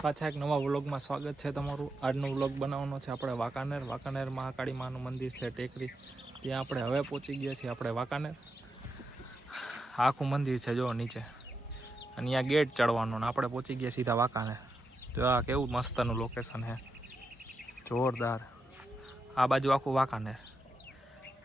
પાછા એક નવા વ્લોગમાં સ્વાગત છે તમારું। આજનો વ્લોગ બનાવવાનો છે આપણે વાંકાનેર। વાંકાનેર મહાકાળી માનું મંદિર છે ટેકરી, ત્યાં આપણે હવે પહોંચી ગયા છીએ આપણે વાંકાનેર। આખું મંદિર છે જો નીચે, અને અહીંયા ગેટ ચડવાનો ને આપણે પહોંચી ગયા સીધા વાંકાનેર। તો આ કેવું મસ્તનું લોકેશન છે, જોરદાર। આ બાજુ આખું વાંકાનેર,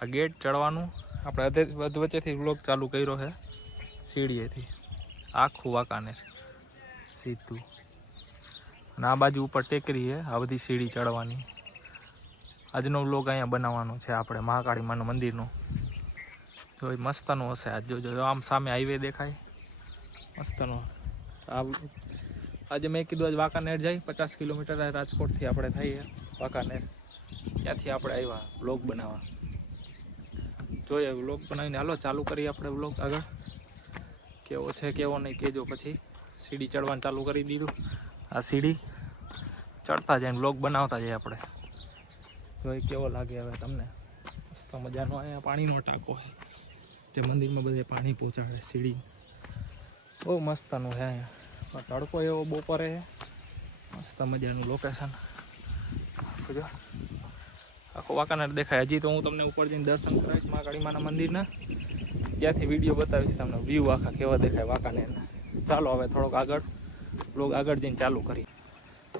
આ ગેટ ચડવાનું આપણે વચ્ચેથી વ્લોગ ચાલુ કર્યો છે સીડીએથી, આખું વાંકાનેર સીધું। અને આ બાજુ ઉપર ટેકરી છે, આ બધી સીડી ચડવાની। આજનો વ્લોગ અહીંયા બનાવવાનો છે આપણે મહાકાળી માનું મંદિરનું। જો એ મસ્તનું હશે આજ, જોજો આમ સામે હાઈવે દેખાય મસ્તનો। આજે મેં કીધું આજ વાંકાનેર જાય, 50 કિલોમીટર રાજકોટથી આપણે થઈએ વાંકાનેર, ત્યાંથી આપણે આવ્યા વ્લોગ બનાવવા। જોઈએ વ્લોગ બનાવીને હાલો ચાલુ કરીએ આપણે વ્લોગ આગળ, કેવો છે કેવો નહીં કહેજો। પછી સીડી ચડવાનું ચાલુ કરી દીધું, આ સીડી ચડતા જાય વ્લોગ બનાવતા જાય આપણે। જોઈ કેવો લાગે હવે તમને। મસ્ત મજાનો અહીંયા પાણીનો ટાંકો છે, તે મંદિરમાં બધે પાણી પહોંચાડે સીડી, બહુ મસ્તનું છે અહીંયા। તડકો એવો બપોરે છે, મસ્ત મજાનું લોકેશન। જો આખો વાંકાનેર દેખાય। હજી તો હું તમને ઉપર જઈને દર્શન કરાવીશ મહાકાળી માના મંદિરના, ત્યાંથી વિડીયો બતાવીશ તમને વ્યૂ આખા કેવા દેખાય વાંકાનેરના। ચાલો હવે થોડોક આગળ વ્લોગ આગળ જઈને ચાલુ કરી।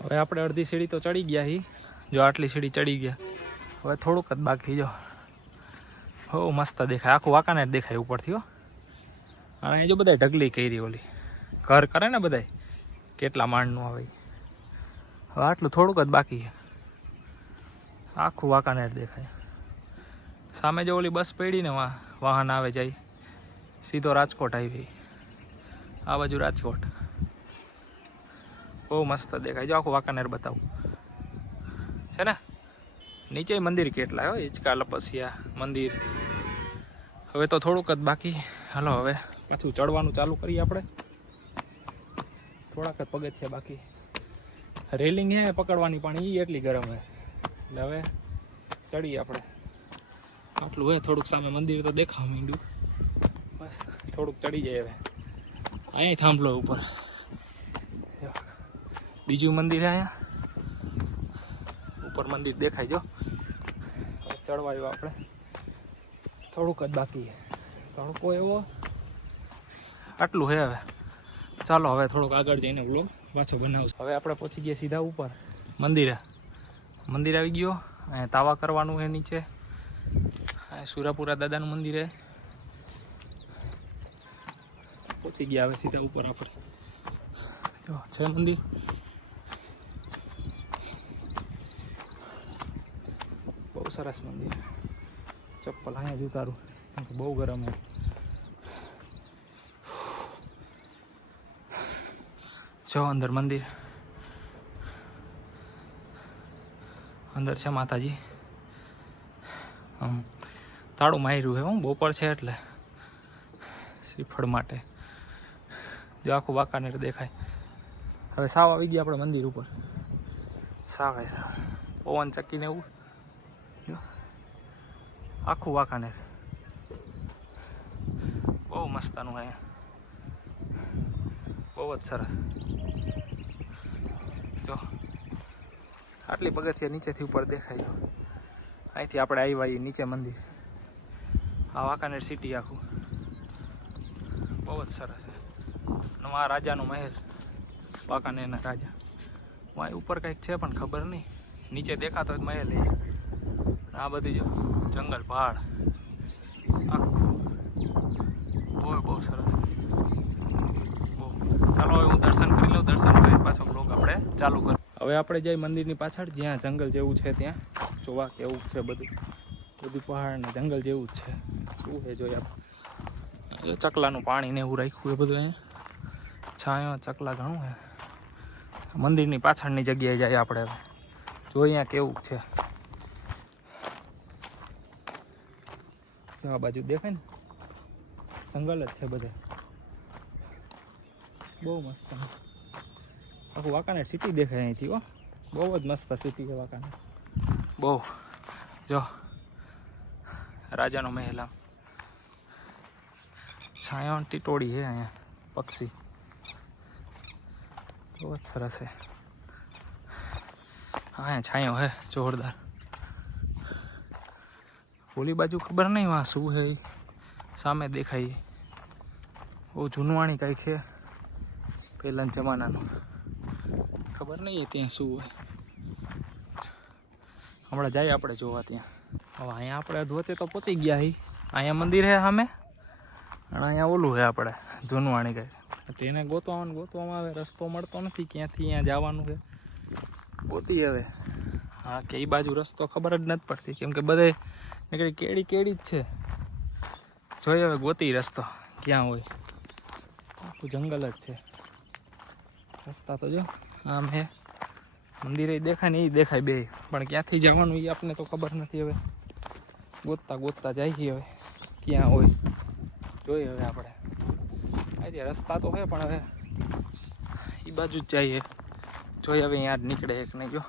હવે આપણે અડધી સીડી તો ચડી ગયા હી, જો આટલી સીડી ચડી ગયા, હવે થોડુંક જ બાકી। જો હો મસ્ત દેખાય, આખું વાંકાનેર દેખાય ઉપરથી હો। અને જો બધા ઢગલી કરી ઓલી ઘર કરે ને બધા, કેટલા માળનું આવે। હવે આટલું થોડુંક જ બાકી છે, આખું વાંકાનેર દેખાય। સામે જો ઓલી બસ પડી ને વાહન આવે જાય સીધો રાજકોટ આવી, આ બાજુ રાજકોટ, બહુ મસ્ત દેખાય। જો આખું વાંકાનેર બતાવું છે ને। નીચે મંદિર કેટલા હો, હિંચકા લપસિયા મંદિર। હવે તો થોડુંક જ બાકી, હાલો હવે પાછું ચડવાનું ચાલુ કરીએ આપણે। થોડાક જ પગથિયા બાકી, રેલિંગ હે પકડવાની પણ એ એટલી ગરમ હે, એટલે હવે ચડીએ આપણે। આટલું હે, થોડુંક સામે મંદિર તો દેખાવા માંડ્યું, બસ થોડુંક ચડી જાય હવે। અહીંયા થાંભલો ઉપર બીજું મંદિર હે, અહીંયા ઉપર મંદિર દેખાય। જો ચડવાયું આપણે, થોડુંક જ બાકી છે, તડકો એવો આટલું હે। હવે ચાલો હવે થોડુંક આગળ જઈને વ્લોગ પાછો બનાવશું। હવે આપણે પહોંચી ગયા સીધા ઉપર મંદિરે, મંદિર આવી ગયો। અહીંયા તાવા કરવાનું છે નીચે, સુરાપુરા દાદાનું મંદિર છે। પહોંચી ગયા હવે સીધા ઉપર આપણે, જો છે મંદિર, બહુ સરસ મંદિર। ચપ્પલ અહીંયા જ ઉતારું, બહુ ગરમ છે। જો અંદર મંદિર, અંદર છે માતાજી। તાળું માર્યું છે હું, બપોર છે એટલે શ્રીફળ માટે। જો આખું વાંકાનેર દેખાય। હવે સાવ આવી ગયા આપણે મંદિર ઉપર, સાવ પવન ચક્કીને એવું, જો આખું વાંકાનેર બહુ મસ્તનું અહીંયા, બહુ જ સરસ। જો આટલી પગથિયા નીચેથી ઉપર દેખાય। જો અહીંથી આપણે આવ્યા નીચે મંદિર, આ વાંકાનેર સિટી આખું બહુ જ સરસ છે। આ રાજાનો મહેલ, વાંકાનેરના રાજા। વાય ઉપર કંઈક છે પણ ખબર નહીં, નીચે દેખાતો જ મહેલ એ। આ બધી જો જંગલ પહાડ આખું, બહુ સરસ, બહુ। ચાલો હવે હું દર્શન કરી લઉં, દર્શન કરી પાછો બ્લોગ આપણે ચાલુ કરીએ। હવે આપણે જઈએ મંદિરની પાછળ, જ્યાં જંગલ જેવું છે, ત્યાં જોવા કેવું છે બધું પહાડ ને જંગલ જેવું જ છે। શું છે જોઈએ આપણે, ચકલાનું પાણી ને એવું રાખ્યું એ બધું અહીંયા, છાંયો ચકલા ઘણું છે। મંદિરની પાછળની જગ્યાએ જાય આપણે હવે, જો અહીંયા કેવું છે। આ બાજુ દેખાય ને, જંગલ જ છે બધે, બહુ મસ્ત। આખું વાંકાનેર સિટી દેખાય અહીંથી હો, બહુ જ મસ્ત સિટી છે વાંકાનેર, બહુ। જો રાજાનો મહેલ, આમ છાંયો ટીટોળી છે અહીંયા, પક્ષી બહુ જ સરસ છે। હા છાંયો હે જોરદાર. ઓલી બાજુ ખબર નહીં વાં શું છે, સામે દેખાય. બહુ જૂનવાણી કાંઈક છે પહેલાંના જમાનાનું, ખબર નહીં ત્યાં શું હોય. હમણાં જાય આપણે જોવા ત્યાં. હવે અહીંયા આપણે ધોતે તો પહોંચી ગયા હી. અહીંયા મંદિર છે સામે, અને અહીંયા ઓલું છે આપણે જૂનવાણી કાંઈક. તેને ગોતવામાં આવે, રસ્તો મળતો નથી ક્યાંથી અહીંયા જવાનું છે. ગોતી હવે હા કે એ બાજુ રસ્તો ખબર જ નથી પડતી, કેમ કે બધે નીકળી કેડી જ છે. જોઈએ હવે ગોતી રસ્તો ક્યાં હોય. આખું જંગલ જ છે. રસ્તા તો જો આમ હે, મંદિરે દેખાય ને એ દેખાય બે, પણ ક્યાંથી જવાનું એ આપણને તો ખબર નથી. હવે ગોતતા જઈએ હવે ક્યાં હોય. જોઈએ હવે આપણે આજે રસ્તા તો છે, પણ હવે એ બાજુ જ જઈએ. જોઈએ હવે અહીંયા જ નીકળે એક નહીં. જો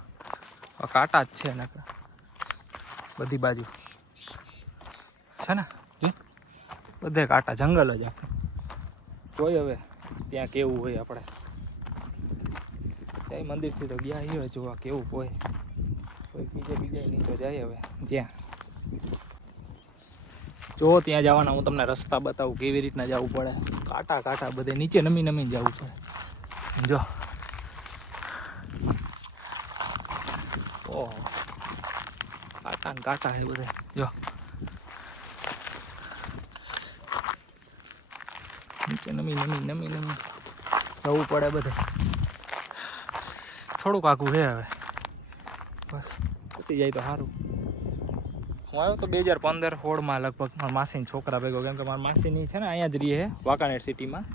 કાંટા જ છે ને બધી બાજુ છે ને, બધે કાંટા, જંગલ જ આપણે. જોઈએ હવે ત્યાં કેવું હોય. આપણે ત્યાં મંદિરથી તો ગયા હોય જોવા કેવું હોય. કોઈ બીજા નહીં તો જાય હવે ત્યાં. જો ત્યાં જવાના હું તમને રસ્તા બતાવું કેવી રીતના જવું પડે. કાંટા બધે નીચે નમીને જવું પડે. જો ઓહ કાંટા છે બધે. જો નીચે નમી જવું પડે બધે. થોડુંક આઘું છે હવે, બસ પહોંચી જાય તો સારું. હું આવ્યો તો 2015-16 લગભગ મારા માસીના છોકરા ભેગો, કેમ કે મારા માસીની છે ને અહીંયા જ રહી છે વાંકાનેર સિટીમાં.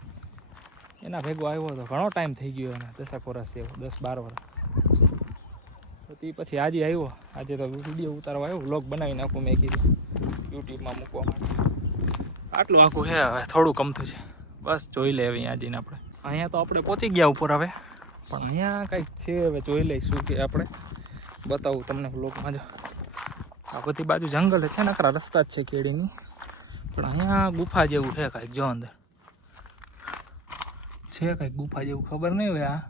એના ભેગો આવ્યો હતો. ઘણો ટાઈમ થઈ ગયો એને, 10 વર્ષ જેવો, 10-12 વર્ષ. તો તે પછી આજે આવ્યો. આજે તો વિડીયો ઉતારવા આવ્યો, વ્લોગ બનાવી નાખું મેં કીધું યુટ્યુબમાં મૂકવા માટે. આટલું આખું છે હવે, થોડું કમતું છે. બસ જોઈ લે હવે અહીંયા જઈને આપણે. અહીંયા તો આપણે પહોંચી ગયા ઉપર હવે, પણ અહીંયા કંઈક છે હવે જોઈ લઈશું કે આપણે બતાવું તમને વ્લોગમાં. જો આ બધી બાજુ જંગલ છે, નકરા રસ્તા જ છે કેડીની, પણ અહીંયા ગુફા જેવું છે કાંઈક. જો અંદર છે કાંઈક ગુફા જેવું, ખબર નહીં હવે આ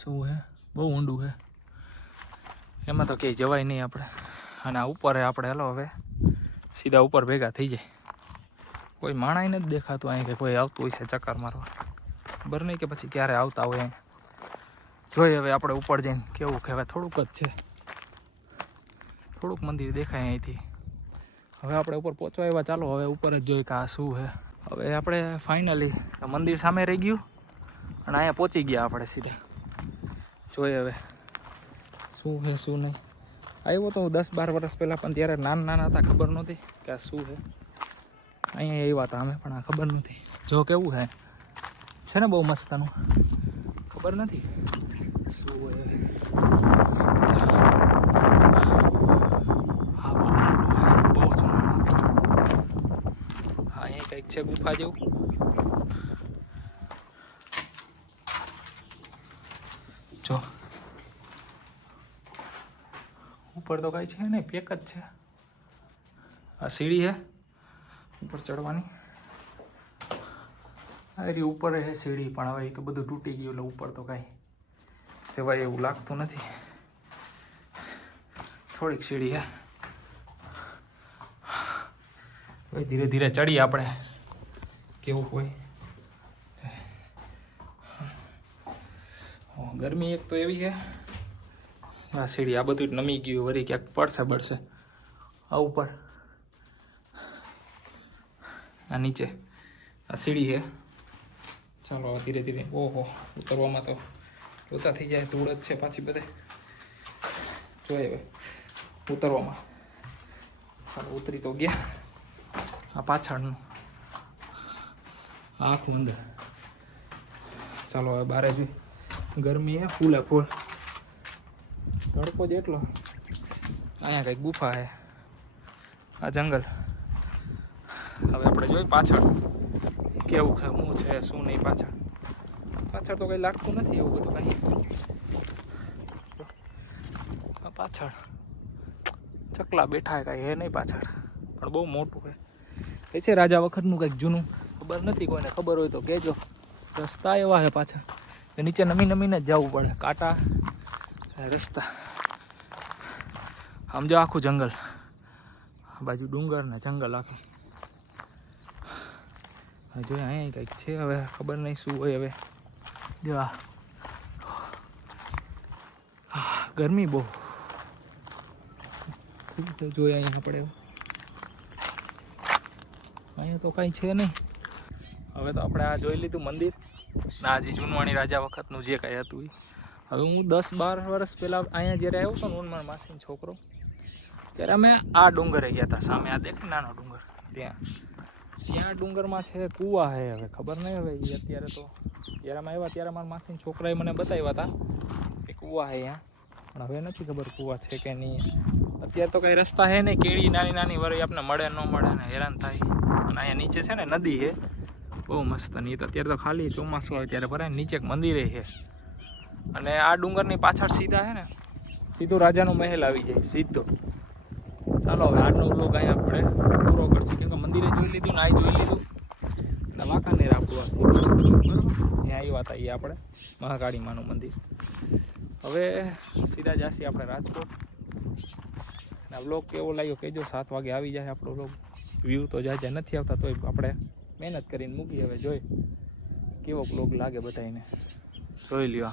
શું છે. બહુ ઊંડું છે, એમાં તો ક્યાંય જવાય નહીં આપણે. અને આ ઉપર આપણે હાલો હવે સીધા ઉપર ભેગા થઈ જાય. કોઈ માણાઈ નથી દેખાતું અહીં કે કોઈ આવતું હોય છે ચક્કર મારવા. ખબર નહીં કે પછી ક્યારે આવતા હોય. જોઈએ હવે આપણે ઉપર જઈને કેવું કહેવાય. થોડુંક જ છે, થોડુંક મંદિર દેખાય અહીંથી. હવે આપણે ઉપર પહોંચવા આવ્યા. ચાલો હવે ઉપર જ જોઈએ કે આ શું છે. હવે આપણે ફાઇનલી મંદિર સામે રહી ગયું અને અહીંયા પહોંચી ગયા આપણે સીધા. જોઈએ હવે શું છે શું નહીં. આવ્યો તો હું 10-12 વર્ષ પહેલાં, પણ ત્યારે નાના હતા, ખબર નહોતી કે આ શું છે. અહીંયા આવ્યા હતા અમે, પણ આ ખબર નથી. જો કેવું છે ને બહુ મસ્તનું, ખબર નથી શું હોય. હા બહુ મોટું, બહુ જ મોટું. હા અહીંયા કંઈક છે ગુફા જેવું. જો ઉપર તો કાંઈ છે નહીં, પેક જ છે. આ સીડી છે ઉપર ચડવાની. અરે ઉપર છે સીડી, પણ હવે એ તો બધું તૂટી ગયું, એટલે ઉપર તો કાંઈ જવાય એવું લાગતું નથી. થોડીક સીડી છે. હવે ધીરે ધીરે ચડીએ આપણે, કેવું હોય. ગરમી એક તો એવી છે. આ સીડી આ બધું નમી ગયું, વળી ક્યાંક પડશે આ ઉપર. આ નીચે આ સીડી છે. ચાલો ધીરે ધીરે. ઓહો ઉતરવામાં તો લોચા થઈ જાય, ધૂળ જ છે પાછી બધે. જોઈએ હવે ઉતરવામાં. ચાલો ઉતરી તો ગયા. આ પાછળનું આખું અંદર. ચાલો હવે બારે જોઈ. ગરમી હે ફૂલે ફૂલ, તડકો જ એટલો. અહીંયા કંઈક ગુફા છે, આ જંગલ. હવે આપણે જોઈ પાછળ કેવું છે, શું છે શું નહીં. પાછળ તો કંઈ લાગતું નથી એવું બધું કાંઈ. પાછળ ચકલા બેઠા કાંઈ હે નહીં પાછળ, પણ બહુ મોટું છે. છે રાજા વખતનું કંઈક જૂનું, ખબર નથી. કોઈને ખબર હોય તો કહેજો. રસ્તા એવા છે પાછળ, નીચે નમીને જ જવું પડે. કાંટા રસ્તા આમ જો આખું જંગલ, આ બાજુ ડુંગર ને જંગલ આખું. જો અહીંયા કંઈક છે, હવે ખબર નહીં શું હોય. હવે જો આ ગરમી બહુ જોઈએ અહીંયા પડે. અહીંયા તો કાંઈ છે નહીં. હવે તો આપણે આ જોઈ લીધું મંદિર ના, હજી જૂનવાણી રાજા વખતનું જે કાંઈ હતું એ. હવે હું 10-12 વર્ષ પહેલાં અહીંયા જ્યારે આવ્યો હતો ને, હું મારા માસીનો છોકરો, ત્યારે અમે આ ડુંગરે ગયા હતા. સામે આ દેખ નાનો ડુંગર, ત્યાં ડુંગરમાં છે કૂવા છે. હવે ખબર નહીં, હવે એ અત્યારે તો જ્યારે અમે આવ્યા ત્યારે મારા માસીના છોકરાએ મને બતાવ્યા હતા કે કૂવા છે અહીંયા, પણ હવે નથી ખબર કૂવા છે કે નહીં. અત્યારે તો કંઈ રસ્તા છે નહીં, કેળી નાની નાની વળી આપણે મળે ન મળે ને હેરાન થાય. અને અહીંયા નીચે છે ને નદી છે બહુ મસ્ત. નહીં તો અત્યારે તો ખાલી ચોમાસું આવે ત્યારે ભરાય. નીચે એક મંદિરે છે, અને આ ડુંગરની પાછળ સીધા છે ને સીધો રાજાનો મહેલ આવી જાય સીધો. ચાલો હવે આજનો વ્લોગ અહીંયા આપણે પૂરો કરશું, કેમ કે મંદિરે જોઈ લીધું ને આ જોઈ લીધું, અને વાંકાનેર આપણું બરાબર ત્યાં આવ્યા હતા એ આપણે મહાકાળી માનું મંદિર. હવે સીધા જાસી આપણે રાજકોટ. અને વ્લોગ કેવો લાગ્યો કહેજો. 7 વાગે આવી જાય આપણો વ્લોગ. વ્યૂ તો જાજા નથી આવતા, તોય આપણે મહેનત કરીને મૂકી. હવે જોઈ કેવો વ્લોગ લાગે બધાને, જોઈ લ્યો.